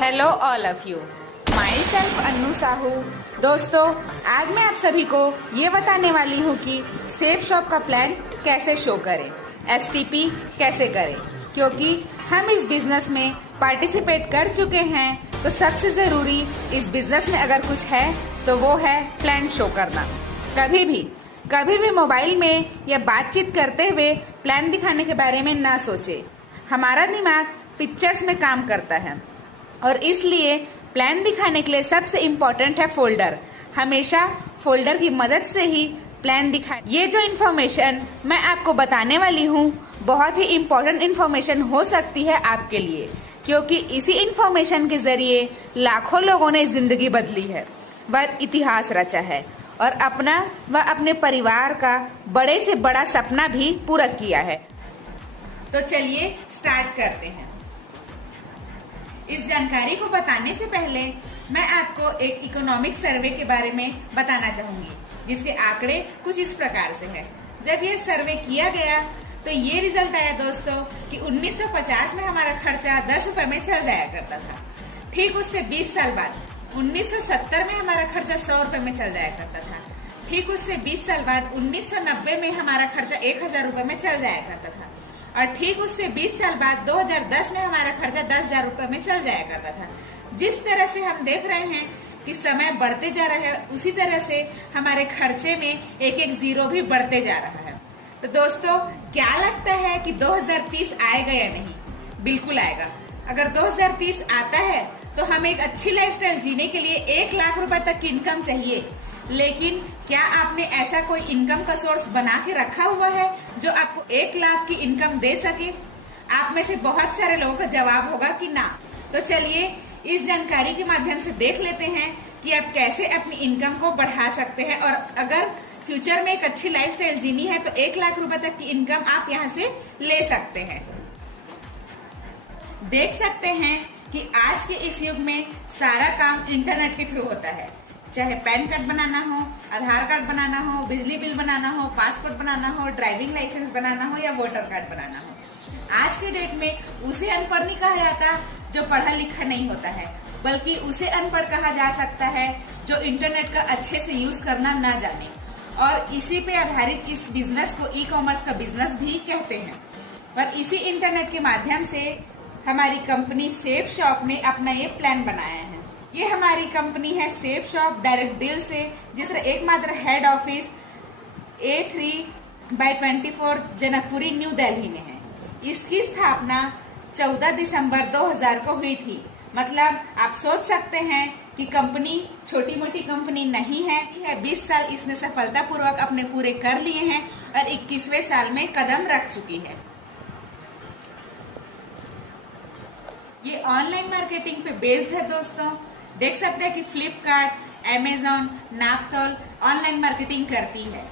Hello all of you, my self Annu Sahu. दोस्तों, आज मैं आप सभी को ये बताने वाली हूँ कि सेफ शॉप का प्लान कैसे शो करें, एसटीपी कैसे करें, क्योंकि हम इस बिजनेस में पार्टिसिपेट कर चुके हैं। तो सबसे जरूरी इस बिजनेस में अगर कुछ है तो वो है प्लान शो करना। कभी भी मोबाइल में या बातचीत करते हुए प्लान दिखाने के बारे में ना सोचे। हमारा दिमाग पिक्चर्स में काम करता है और इसलिए प्लान दिखाने के लिए सबसे इम्पोर्टेंट है फोल्डर। हमेशा फोल्डर की मदद से ही प्लान दिखाएं। ये जो इन्फॉर्मेशन मैं आपको बताने वाली हूँ बहुत ही इम्पोर्टेंट इन्फॉर्मेशन हो सकती है आपके लिए, क्योंकि इसी इन्फॉर्मेशन के जरिए लाखों लोगों ने जिंदगी बदली है, व इतिहास रचा है और अपना व अपने परिवार का बड़े से बड़ा सपना भी पूरा किया है। तो चलिए स्टार्ट करते हैं। इस जानकारी को बताने से पहले मैं आपको एक इकोनॉमिक सर्वे के बारे में बताना चाहूंगी, जिसके आंकड़े कुछ इस प्रकार से है। जब ये सर्वे किया गया तो ये रिजल्ट आया दोस्तों कि 1950 में हमारा खर्चा 10 रुपए में चल जाया करता था। ठीक उससे 20 साल बाद 1970 में हमारा खर्चा 100 रुपए में चल जाया करता था। ठीक उससे 20 साल बाद 1990 में हमारा खर्चा 1000 रुपए में चल जाया करता था। और ठीक उससे 20 साल बाद 2010 में हमारा खर्चा 10,000 रुपए में चल जाया करता था। जिस तरह से हम देख रहे हैं कि समय बढ़ते जा रहा है, उसी तरह से हमारे खर्चे में एक एक जीरो भी बढ़ते जा रहा है। तो दोस्तों, क्या लगता है कि 2030 आएगा या नहीं? बिल्कुल आएगा। अगर 2030 आता है तो हमें एक अच्छी लाइफस्टाइल जीने के लिए 1 लाख रुपए तक की इनकम चाहिए। लेकिन क्या आपने ऐसा कोई इनकम का सोर्स बना के रखा हुआ है जो आपको 1 लाख की इनकम दे सके? आप में से बहुत सारे लोगों का जवाब होगा कि ना। तो चलिए इस जानकारी के माध्यम से देख लेते हैं कि आप कैसे अपनी इनकम को बढ़ा सकते हैं, और अगर फ्यूचर में एक अच्छी लाइफस्टाइल जीनी है तो 1 लाख रुपए तक की इनकम आप यहाँ से ले सकते हैं। देख सकते हैं कि आज के इस युग में सारा काम इंटरनेट के थ्रू होता है। चाहे पैन कार्ड बनाना हो, आधार कार्ड बनाना हो, बिजली बिल बनाना हो, पासपोर्ट बनाना हो, ड्राइविंग लाइसेंस बनाना हो या वोटर कार्ड बनाना हो। आज के डेट में उसे अनपढ़ नहीं कहा जाता जो पढ़ा लिखा नहीं होता है, बल्कि उसे अनपढ़ कहा जा सकता है जो इंटरनेट का अच्छे से यूज करना ना जाने। और इसी पे आधारित इस बिजनेस को ई कॉमर्स का बिजनेस भी कहते हैं। और इसी इंटरनेट के माध्यम से हमारी कंपनी सेफ शॉप ने अपना ये प्लान बनाया है। ये हमारी कंपनी है सेफ शॉप डायरेक्ट डील से, जिसका एकमात्र head office A3/24 Janakpuri new Delhi में है। इसकी स्थापना 14 दिसंबर 2000 को हुई थी। मतलब आप सोच सकते हैं कि कंपनी छोटी मोटी कंपनी नहीं है। 20 साल इसने सफलतापूर्वक अपने पूरे कर लिए हैं और 21वें साल में कदम रख चुकी है। ये ऑनलाइन मार्केटिंग पे बेस्ड है दोस्तों। देख सकते हैं कि फ्लिपकार्ट, अमेजॉन, नापतोल ऑनलाइन मार्केटिंग करती है।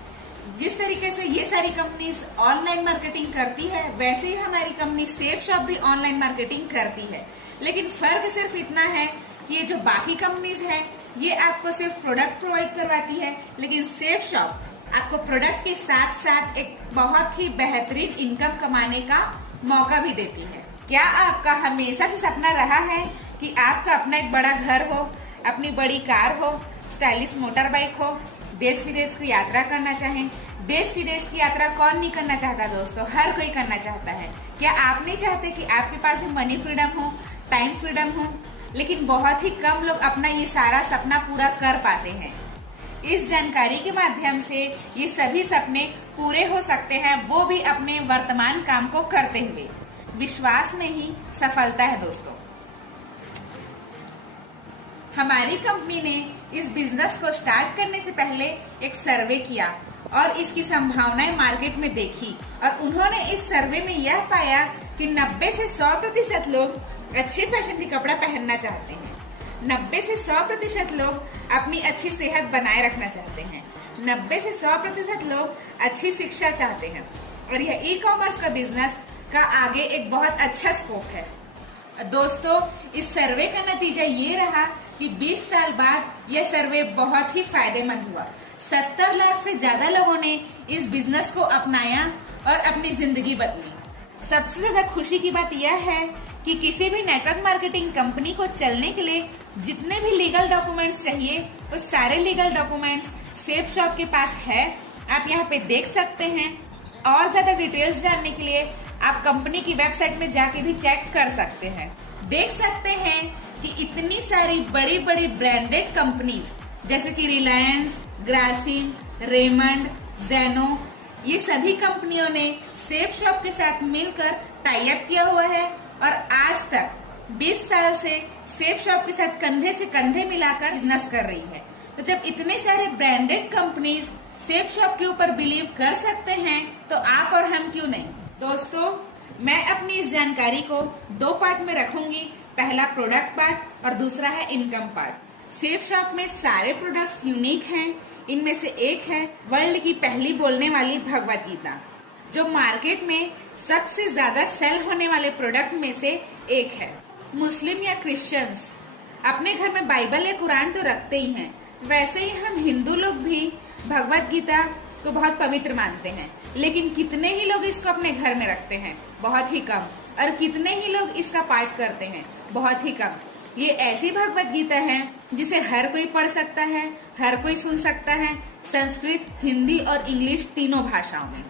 जिस तरीके से ये सारी कंपनीज ऑनलाइन मार्केटिंग करती है, वैसे ही हमारी कंपनी सेफ शॉप भी ऑनलाइन मार्केटिंग करती है। लेकिन फर्क सिर्फ इतना है कि ये जो बाकी कंपनीज हैं ये आपको सिर्फ प्रोडक्ट प्रोवाइड करवाती है, लेकिन सेफ शॉप आपको प्रोडक्ट के साथ साथ एक बहुत ही बेहतरीन इनकम कमाने का मौका भी देती है। क्या आपका हमेशा से सपना रहा है कि आपका अपना एक बड़ा घर हो, अपनी बड़ी कार हो, स्टाइलिश मोटर बाइक हो, देश विदेश की यात्रा करना चाहें? देश विदेश की यात्रा कौन नहीं करना चाहता दोस्तों? हर कोई करना चाहता है। क्या आप नहीं चाहते कि आपके पास भी मनी फ्रीडम हो, टाइम फ्रीडम हो? लेकिन बहुत ही कम लोग अपना ये सारा सपना पूरा कर पाते हैं। इस जानकारी के माध्यम से ये सभी सपने पूरे हो सकते हैं, वो भी अपने वर्तमान काम को करते हुए। विश्वास में ही सफलता है दोस्तों। हमारी कंपनी ने इस बिजनेस को स्टार्ट करने से पहले एक सर्वे किया और इसकी संभावनाएं मार्केट में देखी, और उन्होंने इस सर्वे में यह पाया कि 90 से 100% लोग अच्छे फैशन के कपड़ा पहनना चाहते हैं। 90 से 100% लोग अपनी अच्छी सेहत बनाए रखना चाहते हैं। 90 से 100% लोग अच्छी शिक्षा चाहते हैं। और यह ई कॉमर्स का बिजनेस का आगे एक बहुत अच्छा स्कोप है। दोस्तों, इस सर्वे का नतीजा ये रहा कि 20 साल बाद यह सर्वे बहुत ही फायदेमंद हुआ। 70 लाख से ज्यादा लोगों ने इस बिजनेस को अपनाया और अपनी जिंदगी बदली। सबसे ज्यादा खुशी की बात यह है कि किसी भी नेटवर्क मार्केटिंग कंपनी को चलने के लिए जितने भी लीगल डॉक्यूमेंट्स चाहिए वो सारे लीगल डॉक्यूमेंट्स सेफ शॉप के पास है। आप यहाँ पे देख सकते हैं। और ज्यादा डिटेल्स जानने के लिए आप कंपनी की वेबसाइट में जाके भी चेक कर सकते हैं। देख सकते हैं कि इतनी सारी बड़ी बड़ी ब्रांडेड कंपनीज जैसे कि रिलायंस, ग्रासिम, रेमंड, जेनो, ये सभी कंपनियों ने सेफ शॉप के साथ मिलकर टाई अप किया हुआ है और आज तक 20 साल से सेफ शॉप के साथ कंधे से कंधे मिलाकर बिजनेस कर रही है। तो जब इतने सारे ब्रांडेड कंपनीज सेफ शॉप के ऊपर बिलीव कर सकते हैं तो आप और हम क्यों नहीं। दोस्तों, मैं अपनी इस जानकारी को 2 पार्ट में रखूंगी। पहला प्रोडक्ट पार्ट और दूसरा है इनकम पार्ट। सेफ शॉप में सारे प्रोडक्ट्स यूनिक हैं। इनमें से एक है वर्ल्ड की पहली बोलने वाली भगवत गीता, जो मार्केट में सबसे ज्यादा सेल होने वाले प्रोडक्ट में से एक है। मुस्लिम या क्रिश्चियंस अपने घर में बाइबल या कुरान तो रखते ही हैं, वैसे ही हम हिंदू लोग भी भगवत गीता को बहुत पवित्र मानते हैं। लेकिन कितने ही लोग इसको अपने घर में रखते हैं? बहुत ही कम। और कितने ही लोग इसका पाठ करते हैं? बहुत ही कम। ये ऐसी भगवत गीता है जिसे हर कोई पढ़ सकता है, हर कोई सुन सकता है, संस्कृत, हिंदी और इंग्लिश तीनों भाषाओं में।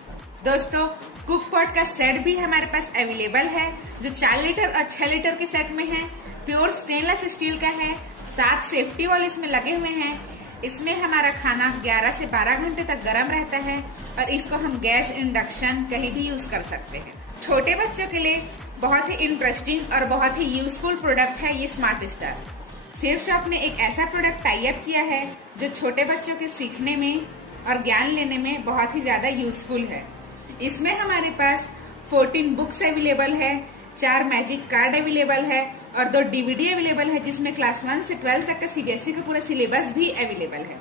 दोस्तों, कुक पॉट का सेट भी हमारे पास अवेलेबल है, जो 4 लीटर और 6 लीटर के सेट में है। प्योर स्टेनलेस स्टील का है। 7 सेफ्टी वाल इसमें लगे हुए हैं। इसमें हमारा खाना 11 से 12 घंटे तक गर्म रहता है और इसको हम गैस, इंडक्शन कहीं भी यूज कर सकते हैं। छोटे बच्चों के लिए बहुत ही इंटरेस्टिंग और बहुत ही यूजफुल प्रोडक्ट है ये स्मार्ट स्टार। सेफ शॉप ने एक ऐसा प्रोडक्ट टाई अप किया है जो छोटे बच्चों के सीखने में और ज्ञान लेने में बहुत ही ज्यादा यूजफुल है। इसमें हमारे पास 14 बुक्स अवेलेबल है, 4 मैजिक कार्ड अवेलेबल है और 2 DVD अवेलेबल है, जिसमें क्लास 1 से 12 तक का CBSE का पूरा सिलेबस भी अवेलेबल है।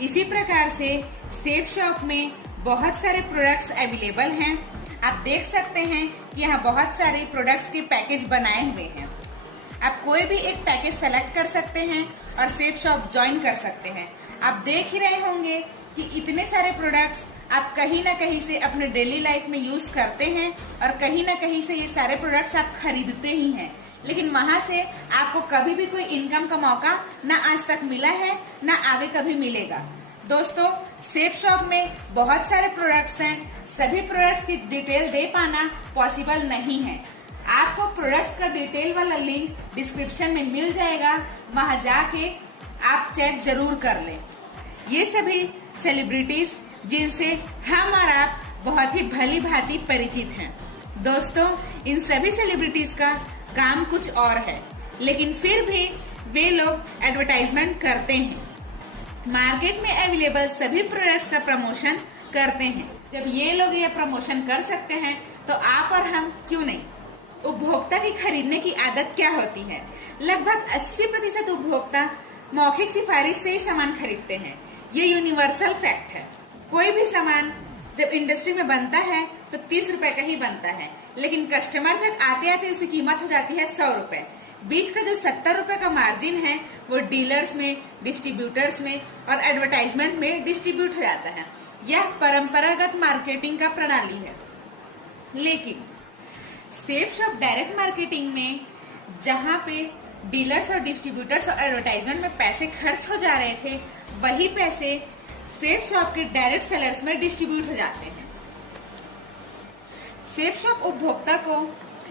इसी प्रकार से सेफ शॉप में बहुत सारे प्रोडक्ट्स अवेलेबल हैं। आप देख सकते हैं कि यहाँ बहुत सारे प्रोडक्ट्स के पैकेज बनाए हुए हैं। आप कोई भी एक पैकेज सेलेक्ट कर सकते हैं और सेफ शॉप ज्वाइन कर सकते हैं। आप देख ही रहे होंगे कि इतने सारे प्रोडक्ट्स आप कहीं ना कहीं से अपने डेली लाइफ में यूज करते हैं और कहीं ना कहीं से ये सारे प्रोडक्ट्स आप खरीदते ही हैं, लेकिन वहां से आपको कभी भी कोई इनकम का मौका ना आज तक मिला है ना आगे कभी मिलेगा। दोस्तों, सेफ शॉप में बहुत सारे प्रोडक्ट्स हैं। सभी प्रोडक्ट्स की डिटेल दे पाना पॉसिबल नहीं है। आपको प्रोडक्ट्स का डिटेल वाला लिंक डिस्क्रिप्शन में मिल जाएगा, वहां जाके आप चेक जरूर कर लें। ये सभी सेलिब्रिटीज जिनसे हम और आप बहुत ही भली भांति परिचित हैं। दोस्तों, इन सभी सेलिब्रिटीज का काम कुछ और है, लेकिन फिर भी वे लोग एडवर्टाइजमेंट करते हैं, मार्केट में अवेलेबल सभी प्रोडक्ट्स का प्रमोशन करते हैं। जब ये लोग ये प्रमोशन कर सकते हैं तो आप और हम क्यों नहीं। उपभोक्ता की खरीदने की आदत क्या होती है? लगभग 80% उपभोक्ता मौखिक सिफारिश से ही सामान खरीदते हैं। ये यूनिवर्सल फैक्ट है। कोई भी सामान जब इंडस्ट्री में बनता है तो 30 रुपए का ही बनता है, लेकिन कस्टमर तक आते आते उसकी कीमत हो जाती है 100 रुपए। बीच का जो 70 रुपए का मार्जिन है वो डीलर्स में, डिस्ट्रीब्यूटर्स में और एडवर्टाइजमेंट में डिस्ट्रीब्यूट हो जाता है। यह परंपरागत मार्केटिंग का प्रणाली है। लेकिन सेफ शॉप डायरेक्ट मार्केटिंग में जहां पे डीलर्स और डिस्ट्रीब्यूटर्स और एडवर्टाइजमेंट में पैसे खर्च हो जा रहे थे, वही पैसे सेफ शॉप के डायरेक्ट सेलर्स में डिस्ट्रीब्यूट हो जाते हैं। सेफ शॉप उपभोक्ता को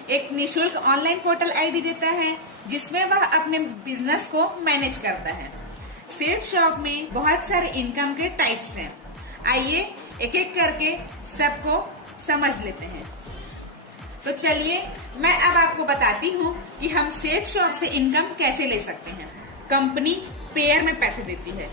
एक निशुल्क ऑनलाइन पोर्टल आईडी देता है जिसमें वह अपने बिजनेस को मैनेज करता है। सेफ शॉप में बहुत सारे इनकम के टाइप्स हैं। आइए एक एक करके सबको समझ लेते हैं। तो चलिए मैं अब आपको बताती हूँ कि हम सेफ शॉप से इनकम कैसे ले सकते हैं। कंपनी पेयर में पैसे देती है।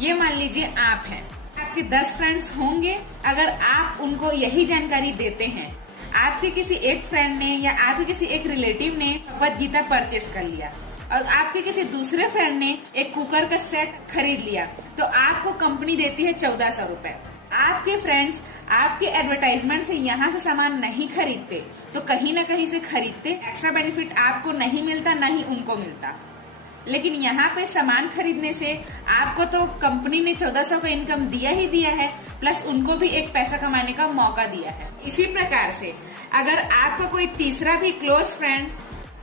ये मान लीजिए आप हैं, आपके 10 फ्रेंड्स होंगे। अगर आप उनको यही जानकारी देते हैं, आपके किसी एक फ्रेंड ने या आपके किसी एक रिलेटिव ने भगवत गीता परचेस कर लिया और आपके किसी दूसरे फ्रेंड ने एक कुकर का सेट खरीद लिया, तो आपको कंपनी देती है 1400 रुपए। आपके फ्रेंड्स आपके एडवर्टाइजमेंट से यहाँ से सामान नहीं खरीदते तो कहीं ना कहीं से खरीदते। एक्स्ट्रा बेनिफिट आपको नहीं मिलता, ना ही उनको मिलता। लेकिन यहाँ पे सामान खरीदने से आपको तो कंपनी ने 1400 का इनकम दिया ही दिया है, प्लस उनको भी एक पैसा कमाने का मौका दिया है। इसी प्रकार से अगर आपका कोई तीसरा भी क्लोज फ्रेंड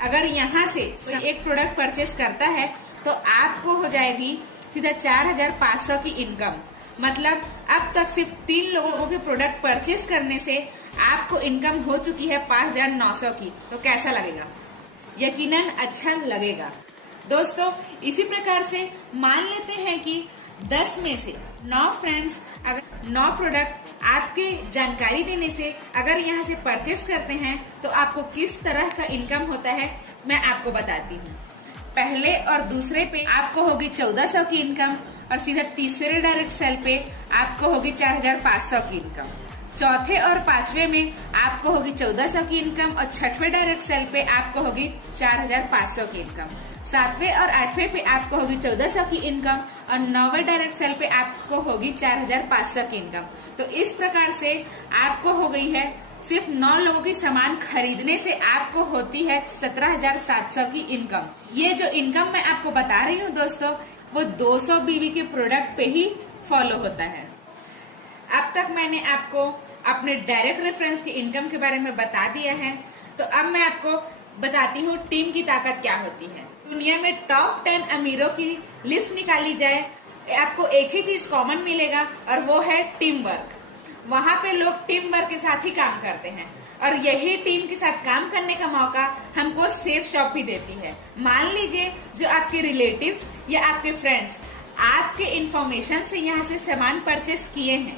अगर यहाँ से एक प्रोडक्ट परचेस करता है तो आपको हो जाएगी सीधा 4,500 की इनकम। मतलब अब तक सिर्फ 3 लोगों के प्रोडक्ट परचेस करने से आपको इनकम हो चुकी है 5,900 की। तो कैसा लगेगा? यकीनन अच्छा लगेगा। दोस्तों इसी प्रकार से मान लेते हैं कि 10 में से 9 फ्रेंड्स अगर 9 प्रोडक्ट आपके जानकारी देने से अगर यहाँ से परचेस करते हैं तो आपको किस तरह का इनकम होता है मैं आपको बताती हूँ। पहले और दूसरे पे आपको होगी 1,400 की इनकम और सीधा तीसरे डायरेक्ट सेल पे आपको होगी 4,500 की इनकम। चौथे और पांचवे में आपको होगी 1,400 की इनकम और छठवें डायरेक्ट सेल पे आपको होगी 4,500 की इनकम। सातवें और आठवें पे आपको होगी 1,400 की इनकम और 9वें डायरेक्ट सेल पे आपको होगी 4,500 की इनकम। तो इस प्रकार से आपको हो गई है सिर्फ 9 लोगों की सामान खरीदने से आपको होती है 17,700 की इनकम। ये जो इनकम मैं आपको बता रही हूँ दोस्तों वो 200 बीवी के प्रोडक्ट पे ही फॉलो होता है। अब तक मैंने आपको अपने डायरेक्ट रेफरेंस की इनकम के बारे में बता दिया है, तो अब मैं आपको बताती हूँ टीम की ताकत क्या होती है। दुनिया में टॉप 10 अमीरों की लिस्ट निकाली जाए, आपको एक ही चीज कॉमन मिलेगा और वो है टीम वर्क। वहाँ पे लोग टीम वर्क के साथ ही काम करते हैं और यही टीम के साथ काम करने का मौका हमको सेफ शॉप भी देती है। मान लीजिए जो आपके रिलेटिव्स या आपके फ्रेंड्स आपके इंफॉर्मेशन से यहाँ से सामान परचेस किए हैं,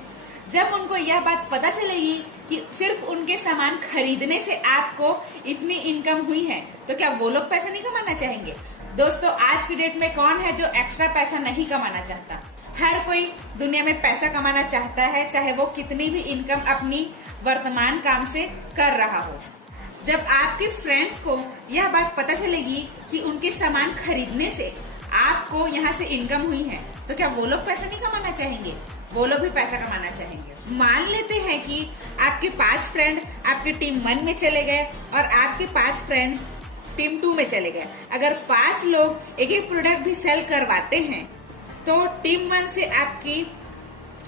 जब उनको यह बात पता चलेगी कि सिर्फ उनके सामान खरीदने से आपको इतनी इनकम हुई है, तो क्या वो लोग पैसा नहीं कमाना चाहेंगे? दोस्तों आज की डेट में कौन है जो एक्स्ट्रा पैसा नहीं कमाना चाहता? हर कोई दुनिया में पैसा कमाना चाहता है, चाहे वो कितनी भी इनकम अपनी वर्तमान काम से कर रहा हो। जब आपके फ्रेंड्स को यह बात पता चलेगी कि उनके सामान खरीदने से आपको यहाँ से इनकम हुई है, तो क्या वो लोग पैसा नहीं कमाना चाहेंगे? वो लोग भी पैसा कमाना चाहेंगे। मान लेते हैं कि आपके 5 फ्रेंड आपके टीम 1 में चले गए और आपके 5 फ्रेंड्स टीम 2 में चले गए। अगर 5 लोग एक एक प्रोडक्ट भी सेल करवाते हैं तो टीम 1 से आपकी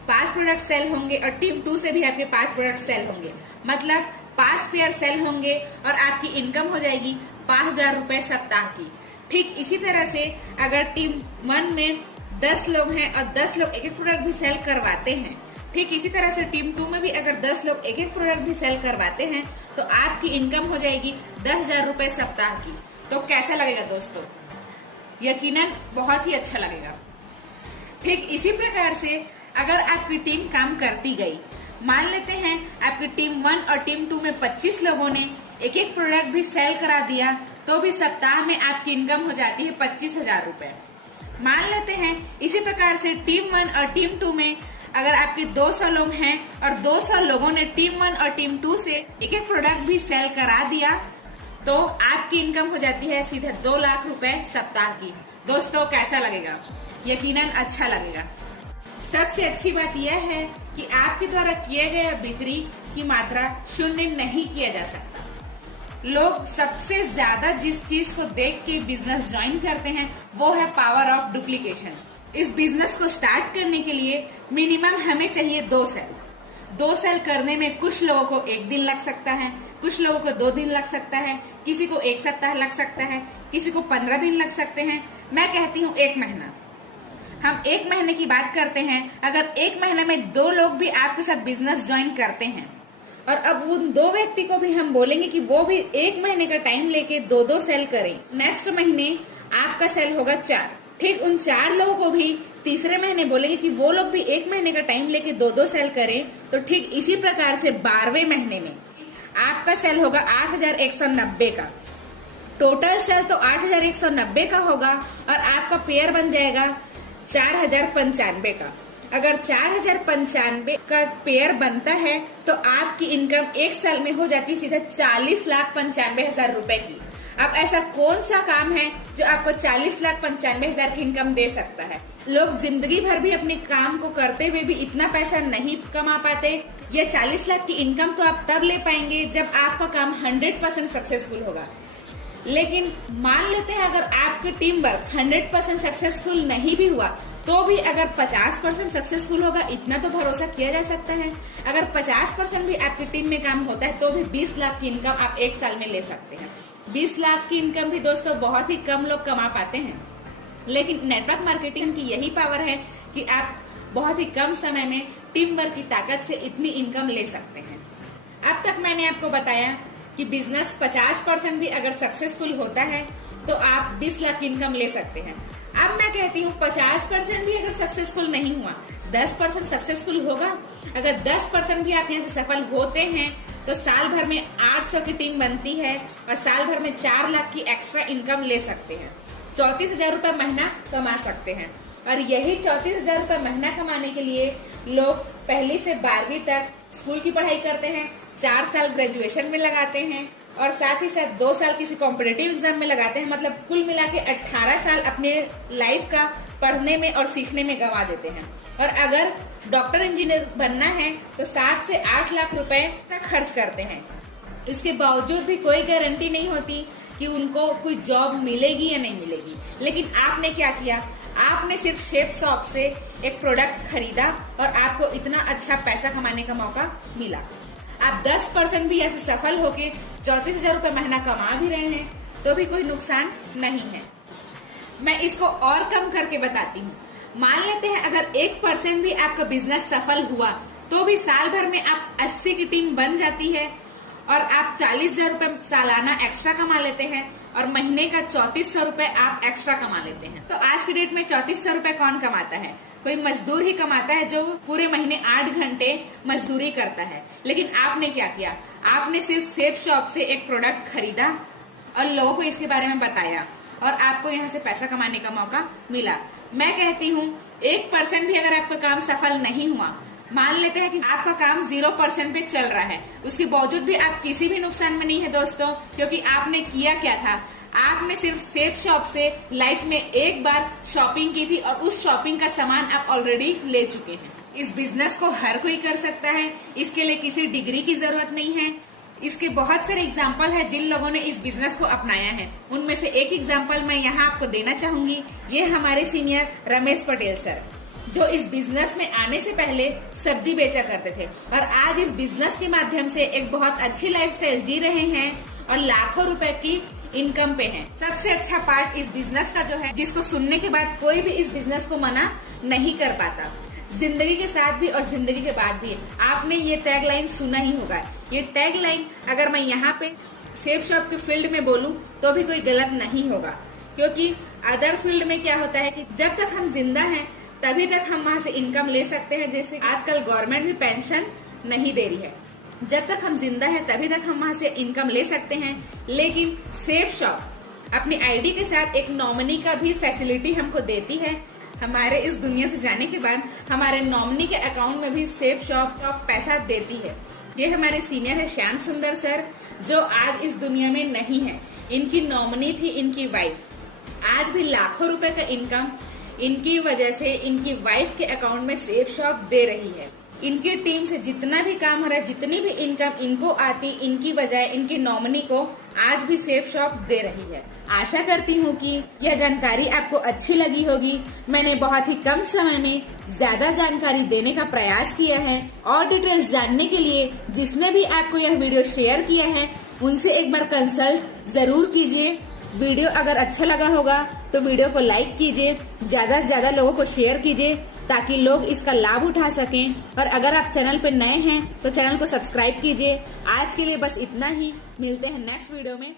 5 प्रोडक्ट सेल होंगे और टीम 2 से भी आपके 5 प्रोडक्ट सेल होंगे। मतलब 5 पेयर सेल होंगे और आपकी इनकम हो जाएगी 5,000 रुपए सप्ताह की। ठीक इसी तरह से अगर टीम 1 में 10 लोग हैं और 10 लोग एक एक प्रोडक्ट भी सेल करवाते हैं, ठीक इसी तरह से टीम 2 में भी अगर 10 लोग एक एक प्रोडक्ट भी सेल करवाते हैं तो आपकी इनकम हो जाएगी 10,000 रुपए सप्ताह की। तो कैसा लगेगा दोस्तों? यकीनन बहुत ही अच्छा लगेगा। ठीक इसी प्रकार से अगर आपकी टीम काम करती गई, मान लेते हैं आपकी टीम 1 और टीम 2 में 25 लोगों ने एक एक प्रोडक्ट भी सेल करा दिया, तो भी सप्ताह में आपकी इनकम हो जाती है 25,000 रुपए। मान लेते हैं इसी प्रकार से टीम 1 और टीम 2 में अगर आपके 200 लोग हैं और 200 लोगों ने टीम 1 और टीम 2 से एक एक प्रोडक्ट भी सेल करा दिया, तो आपकी इनकम हो जाती है सीधे 2 लाख रुपए सप्ताह की। दोस्तों कैसा लगेगा? यकीनन अच्छा लगेगा। सबसे अच्छी बात यह है कि आपके द्वारा किए गए बिक्री की मात्रा शून्य नहीं किया जा सकता। लोग सबसे ज्यादा जिस चीज को देख के बिजनेस ज्वाइन करते हैं वो है पावर ऑफ डुप्लीकेशन। इस बिजनेस को स्टार्ट करने के लिए मिनिमम हमें चाहिए 2 सेल। 2 सेल करने में कुछ लोगों को 1 दिन लग सकता है, कुछ लोगों को 2 दिन लग सकता है, किसी को 1 सप्ताह लग सकता है, किसी को 15 दिन लग सकते हैं। मैं कहती हूँ 1 महीना। हम 1 महीने की बात करते हैं। अगर 1 महीने में 2 लोग भी आपके साथ बिजनेस ज्वाइन करते हैं और अब उन 2 व्यक्ति को भी हम बोलेंगे कि वो भी 1 महीने का टाइम लेके 2-2 सेल करें, नेक्स्ट महीने आपका सेल होगा 4। ठीक उन 4 लोगों को भी तीसरे महीने बोलेंगे कि वो लोग भी 1 महीने का टाइम लेके 2-2 सेल करें। तो ठीक इसी प्रकार से 12वें महीने में आपका सेल होगा 8,190 का। टोटल सेल तो 8,190 का होगा और आपका पेयर बन जाएगा 4,095 का। अगर 4,095 का पेयर बनता है तो आपकी इनकम 1 साल में हो जाती है सीधा 40,95,000 रुपए की। अब ऐसा कौन सा काम है जो आपको 40,95,000 की इनकम दे सकता है? लोग जिंदगी भर भी अपने काम को करते हुए भी इतना पैसा नहीं कमा पाते। ये 40 लाख की इनकम तो आप तब ले पाएंगे जब आपका काम 100% सक्सेसफुल होगा। लेकिन मान लेते हैं अगर आपकी टीम वर्क 100% सक्सेसफुल नहीं भी हुआ तो भी अगर 50% सक्सेसफुल होगा, इतना तो भरोसा किया जा सकता है। अगर 50% भी आपकी टीम में काम होता है तो भी 20 लाख की इनकम आप एक साल में ले सकते हैं। 20 लाख की इनकम भी दोस्तों बहुत ही कम लोग कमा पाते हैं, लेकिन नेटवर्क मार्केटिंग की यही पावर है कि आप बहुत ही कम समय में टीम वर्क की ताकत से इतनी इनकम ले सकते हैं। अब तक मैंने आपको बताया कि बिजनेस 50% भी अगर सक्सेसफुल होता है तो आप 20 लाख की इनकम ले सकते हैं। अब मैं कहती हूँ 50% भी अगर सक्सेसफुल नहीं हुआ, 10% सक्सेसफुल होगा। अगर 10% भी आप यहाँ से सफल होते हैं तो साल भर में 800 की टीम बनती है और साल भर में 4 लाख की एक्स्ट्रा इनकम ले सकते हैं। 34,000 रुपए महीना कमा सकते हैं। और यही 34,000 रुपए महीना कमाने के लिए लोग पहली से 12वीं तक स्कूल की पढ़ाई करते हैं, 4 साल ग्रेजुएशन में लगाते हैं और साथ ही साथ 2 साल किसी कॉम्पिटिटिव एग्जाम में लगाते हैं। मतलब कुल मिला के 18 साल अपने लाइफ का पढ़ने में और सीखने में गंवा देते हैं। और अगर डॉक्टर इंजीनियर बनना है तो 7 से 8 लाख रुपए का खर्च करते हैं। इसके बावजूद भी कोई गारंटी नहीं होती कि उनको कोई जॉब मिलेगी या नहीं मिलेगी। लेकिन आपने क्या किया, आपने सिर्फ शेप शॉप से एक प्रोडक्ट खरीदा और आपको इतना अच्छा पैसा कमाने का मौका मिला। आप 10% भी ऐसे सफल होके 34,000 रुपए महीना कमा भी रहे हैं तो भी कोई नुकसान नहीं है। मैं इसको और कम करके बताती हूँ। मान लेते हैं अगर 1% भी आपका बिजनेस सफल हुआ तो भी साल भर में आप 80 की टीम बन जाती है और आप 40,000 रुपए सालाना एक्स्ट्रा कमा लेते हैं और महीने का 3400 रुपए आप एक्स्ट्रा कमा लेते हैं। तो आज की डेट में 3400 रुपए कौन कमाता है? कोई मजदूर ही कमाता है जो पूरे महीने 8 घंटे मजदूरी करता है। लेकिन आपने क्या किया, आपने सिर्फ सेफ शॉप से एक प्रोडक्ट खरीदा और लोगों को इसके बारे में बताया और आपको यहाँ से पैसा कमाने का मौका मिला। मैं कहती हूँ 1% भी अगर आपका काम सफल नहीं हुआ, मान लेते हैं कि आपका काम 0% पे चल रहा है, उसके बावजूद भी आप किसी भी नुकसान में नहीं है दोस्तों, क्योंकि आपने किया क्या था, आपने सिर्फ सेफ शॉप से लाइफ में एक बार शॉपिंग की थी और उस शॉपिंग का सामान आप ऑलरेडी ले चुके हैं। इस बिजनेस को हर कोई कर सकता है, इसके लिए किसी डिग्री की जरूरत नहीं है। इसके बहुत सारे एग्जाम्पल है जिन लोगों ने इस बिजनेस को अपनाया है। उनमें से एक एग्जाम्पल मैं यहाँ आपको देना चाहूंगी। ये हमारे सीनियर रमेश पटेल सर, जो इस बिजनेस में आने से पहले सब्जी बेचा करते थे और आज इस बिजनेस के माध्यम से एक बहुत अच्छी लाइफस्टाइल जी रहे हैं और लाखों रुपए की इनकम पे हैं। सबसे अच्छा पार्ट इस बिजनेस का जो है, जिसको सुनने के बाद कोई भी इस बिजनेस को मना नहीं कर पाता, जिंदगी के साथ भी और जिंदगी के बाद भी, आपने ये टैग लाइन सुना ही होगा। ये टैग लाइन अगर मैं यहाँ पे सेफ शॉप के फील्ड में बोलूं तो भी कोई गलत नहीं होगा, क्योंकि अदर फील्ड में क्या होता है कि जब तक हम जिंदा हैं तभी तक हम वहाँ से इनकम ले सकते हैं। जैसे आजकल गवर्नमेंट भी पेंशन नहीं दे रही है, जब तक हम जिंदा हैं तभी तक हम वहाँ से इनकम ले सकते हैं। लेकिन सेफ शॉप अपनी आईडी के साथ एक नॉमिनी का भी फैसिलिटी हमको देती है। हमारे इस दुनिया से जाने के बाद हमारे नॉमिनी के अकाउंट में भी सेफ शॉप पैसा देती है। ये हमारे सीनियर है श्याम सुंदर सर, जो आज इस दुनिया में नहीं है। इनकी नॉमिनी थी इनकी वाइफ। आज भी लाखों रुपए का इनकम इनकी वजह से इनकी वाइफ के अकाउंट में सेफ शॉप दे रही है। इनकी टीम से जितना भी काम हो रहा है, जितनी भी इनकम इनको आती, इनकी बजाय इनकी नॉमिनी को आज भी सेफ शॉप दे रही है। आशा करती हूँ कि यह जानकारी आपको अच्छी लगी होगी। मैंने बहुत ही कम समय में ज्यादा जानकारी देने का प्रयास किया है और डिटेल्स जानने के लिए जिसने भी आपको यह वीडियो शेयर किया है उनसे एक बार कंसल्ट जरूर कीजिए। वीडियो अगर अच्छा लगा होगा तो वीडियो को लाइक कीजिए, ज्यादा से ज्यादा लोगों को शेयर कीजिए ताकि लोग इसका लाभ उठा सकें। और अगर आप चैनल पर नए हैं तो चैनल को सब्सक्राइब कीजिए। आज के लिए बस इतना ही, मिलते हैं नेक्स्ट वीडियो में।